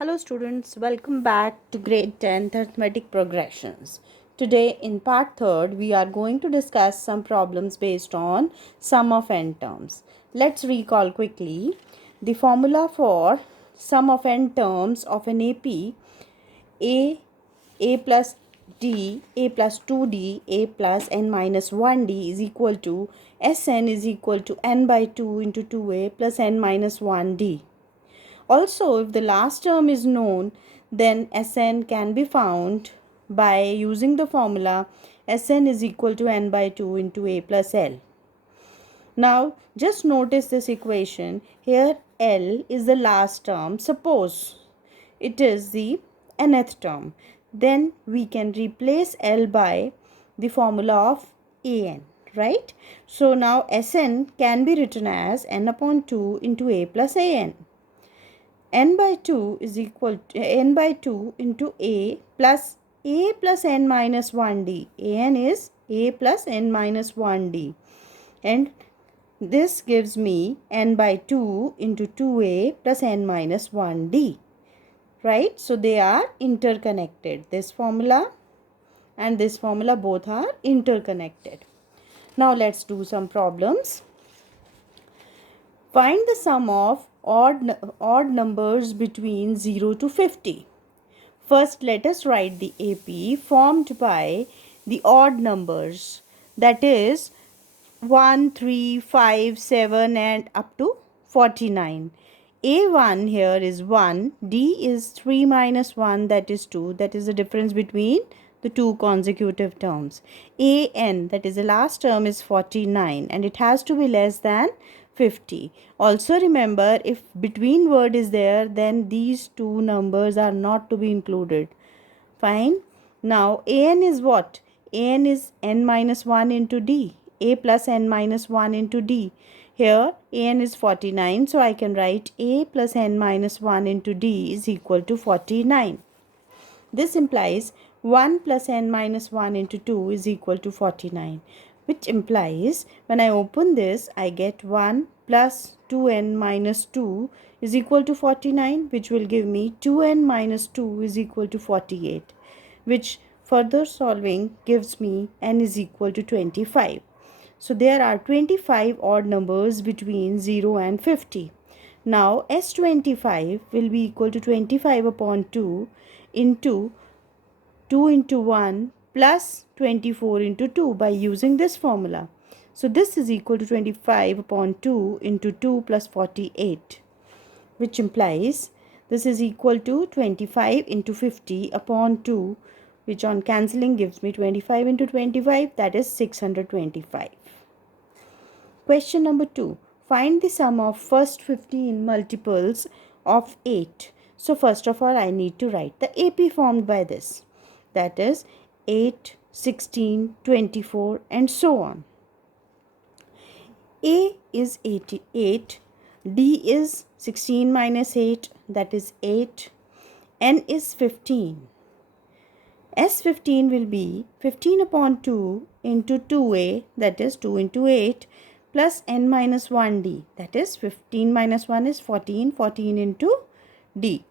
Hello students, welcome back to grade 10th arithmetic progressions. Today in part 3rd we are going to discuss some problems based on sum of n terms. Let's recall quickly the formula for sum of n terms of an AP a plus d, a plus 2d, a plus n minus 1d is equal to Sn is equal to n by 2 into 2a plus n minus 1d. Also, if the last term is known, then Sn can be found by using the formula Sn is equal to n by 2 into a plus L. Now, just notice this equation. Here, L is the last term. Suppose it is the nth term. Then we can replace L by the formula of An, right? So, now Sn can be written as n upon 2 into a plus An. N by 2 is equal to n by 2 into a plus n minus 1d. An is a plus n minus 1d. And this gives me n by 2 into 2a plus n minus 1d. Right? So they are interconnected. This formula and this formula both are interconnected. Now let's do some problems. Find the sum of odd numbers between 0 to 50. First, let us write the AP formed by the odd numbers, that is 1, 3, 5, 7 and up to 49. A1 here is 1, D is 3 minus 1, that is 2, that is the difference between the two consecutive terms. An, that is the last term, is 49 and it has to be less than 50. Also remember, if between word is there, then these two numbers are not to be included. Fine. Now An is what? An is n minus 1 into D. A plus n minus 1 into D. Here An is 49, so I can write A plus n minus 1 into D is equal to 49. This implies 1 plus n minus 1 into 2 is equal to 49, which implies when I open this, I get 1 plus 2n minus 2 is equal to 49, which will give me 2n minus 2 is equal to 48, which further solving gives me n is equal to 25. So there are 25 odd numbers between 0 and 50. Now S25 will be equal to 25 upon 2 into 2 into 1 plus 24 into 2 by using this formula. So this is equal to 25 upon 2 into 2 plus 48, which implies this is equal to 25 into 50 upon 2, which on cancelling gives me 25 into 25, that is 625. Question number 2. Find the sum of first 15 multiples of 8. So first of all, I need to write the AP formed by this. That is 8, 16, 24 and so on. A is 88. D is 16 minus 8, that is 8. N is 15. S15 will be 15 upon 2 into 2a, that is 2 into 8, plus n minus 1d, that is 15 minus 1 is 14, 14 into d.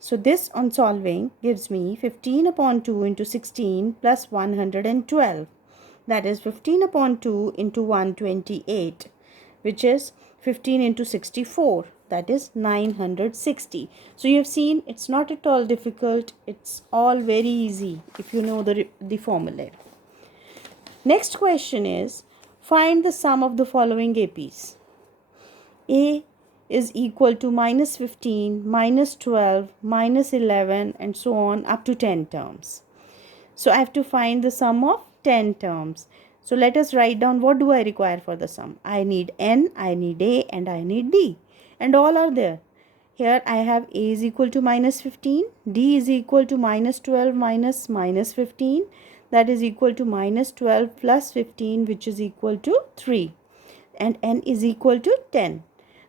So this on solving gives me 15 upon 2 into 16 plus 112, that is 15 upon 2 into 128, which is 15 into 64, that is 960. So you have seen it's not at all difficult, it's all very easy if you know the formula. Next question is, find the sum of the following APs. A is equal to minus 15, minus 12, minus 11 and so on up to 10 terms. So I have to find the sum of 10 terms. So let us write down what do I require for the sum. I need n, I need a and I need d, and all are there. Here I have a is equal to minus 15, d is equal to minus 12 minus minus 15, that is equal to minus 12 plus 15, which is equal to 3, and n is equal to 10.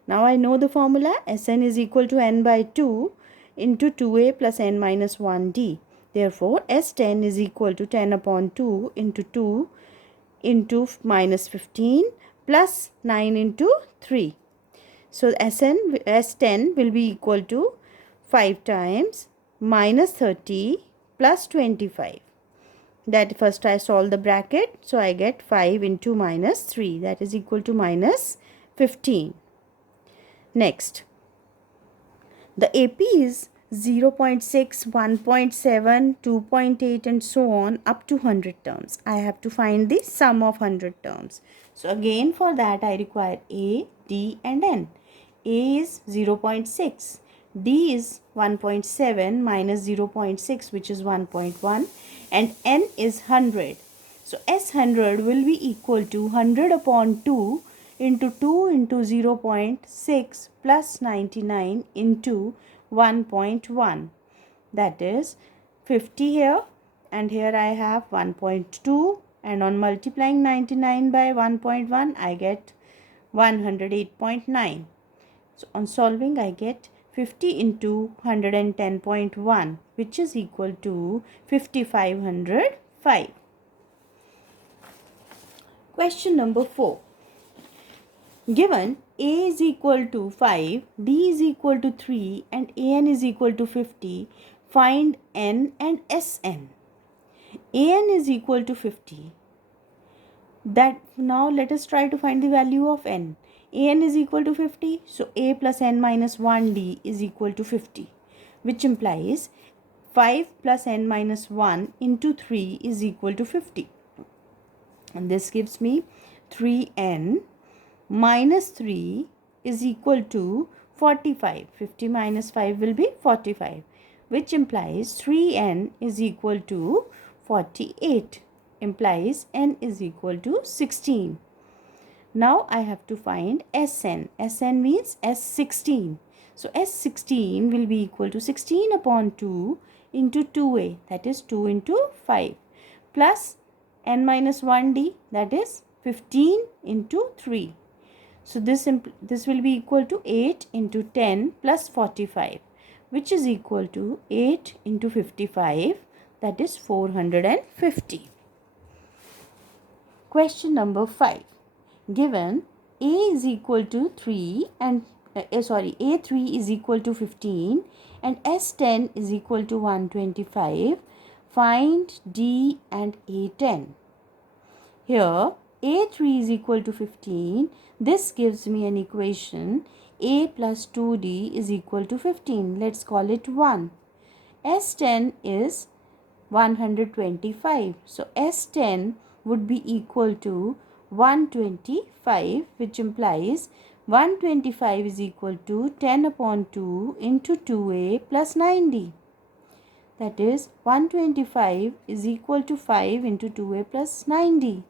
Now I know the formula. Sn is equal to n by 2 into 2a plus n minus 1d. Therefore, S10 is equal to 10 upon 2 into 2 into minus 15 plus 9 into 3. So S10 will be equal to 5 times minus 30 plus 25. That first I solve the bracket. So I get 5 into minus 3. That is equal to minus 15. Next, the AP is 0 0.6, 1.7, 2.8 and so on up to 100 terms. I have to find the sum of 100 terms. So again for that I require A, D and N. A is 0 0.6. D is 1.7 minus 0 0.6 which is 1.1 and N is 100. So S100 will be equal to 100 upon 2 into 2 into 0 0.6 plus 99 into 1.1. That is 50 here and here I have 1.2 and on multiplying 99 by 1.1 I get 108.9. So on solving I get 50 into 110.1 which is equal to 5505. Question number 4. Given A is equal to 5, D is equal to 3 and AN is equal to 50, find N and SN. AN is equal to 50. That now let us try to find the value of N. AN is equal to 50, so A plus N minus 1D is equal to 50, which implies 5 plus N minus 1 into 3 is equal to 50. And this gives me 3N minus 3 is equal to 45. 50 minus 5 will be 45, which implies 3N is equal to 48, implies N is equal to 16. Now I have to find Sn. Sn means S16. So S16 will be equal to 16 upon 2 into 2a, that is 2 into 5, plus N minus 1d, that is 15 into 3. So this will be equal to 8 into 10 plus 45, which is equal to 8 into 55, that is 450. Question number 5. Given A is equal to 3 and A3 is equal to 15 and S10 is equal to 125, find D and A10. Here A3 is equal to 15. This gives me an equation A plus 2D is equal to 15. Let's call it 1. S10 is 125. So S10 would be equal to 125, which implies 125 is equal to 10 upon 2 into 2a plus 9d. That is 125 is equal to 5 into 2a plus 9d.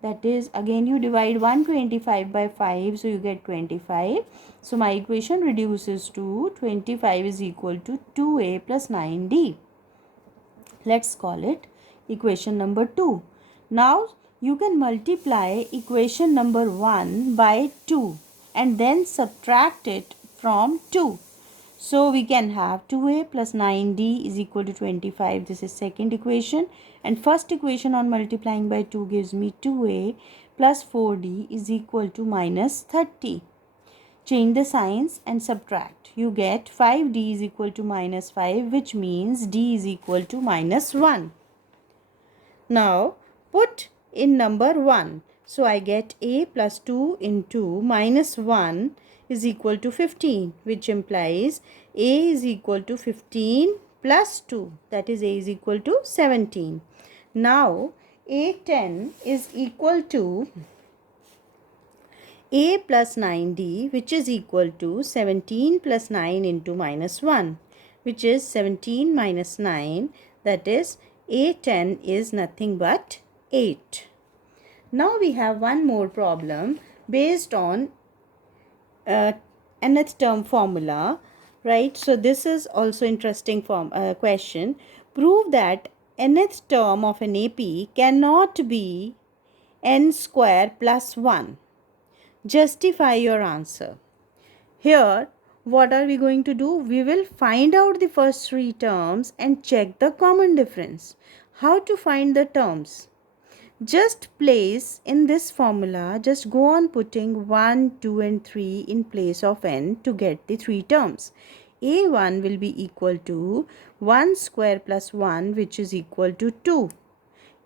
That is, again you divide 125 by 5, so you get 25. So my equation reduces to 25 is equal to 2a plus 9d. Let's call it equation number 2. Now you can multiply equation number 1 by 2 and then subtract it from 2. So we can have 2a plus 9d is equal to 25. This is second equation. And first equation on multiplying by 2 gives me 2a plus 4d is equal to minus 30. Change the signs and subtract. You get 5d is equal to minus 5, which means d is equal to minus 1. Now put in number 1. So I get a plus 2 into minus 1 is equal to 15, which implies a is equal to 15 plus 2, that is a is equal to 17. Now a10 is equal to a plus 9d, which is equal to 17 plus 9 into minus 1, which is 17 minus 9, that is a10 is nothing but 8. Now we have one more problem based on nth term formula, right? So this is also interesting question. Prove that nth term of an AP cannot be n square plus 1. Justify your answer. Here, what are we going to do? We will find out the first three terms and check the common difference. How to find the terms? Just place in this formula, just go on putting 1, 2 and 3 in place of n to get the three terms. A1 will be equal to 1 square plus 1, which is equal to 2.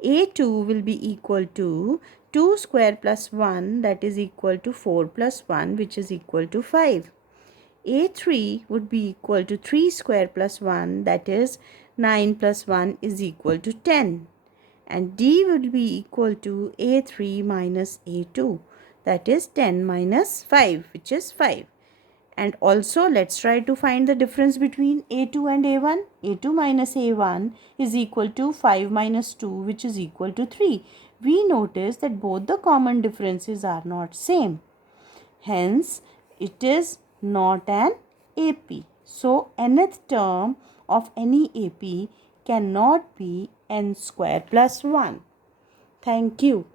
A2 will be equal to 2 square plus 1, that is equal to 4 plus 1, which is equal to 5. A3 would be equal to 3 square plus 1, that is 9 plus 1 is equal to 10. And D would be equal to A3 minus A2, that is 10 minus 5, which is 5. And also let's try to find the difference between A2 and A1. A2 minus A1 is equal to 5 minus 2, which is equal to 3. We notice that both the common differences are not same. Hence, it is not an AP. So, nth term of any AP cannot be n square plus 1. Thank you.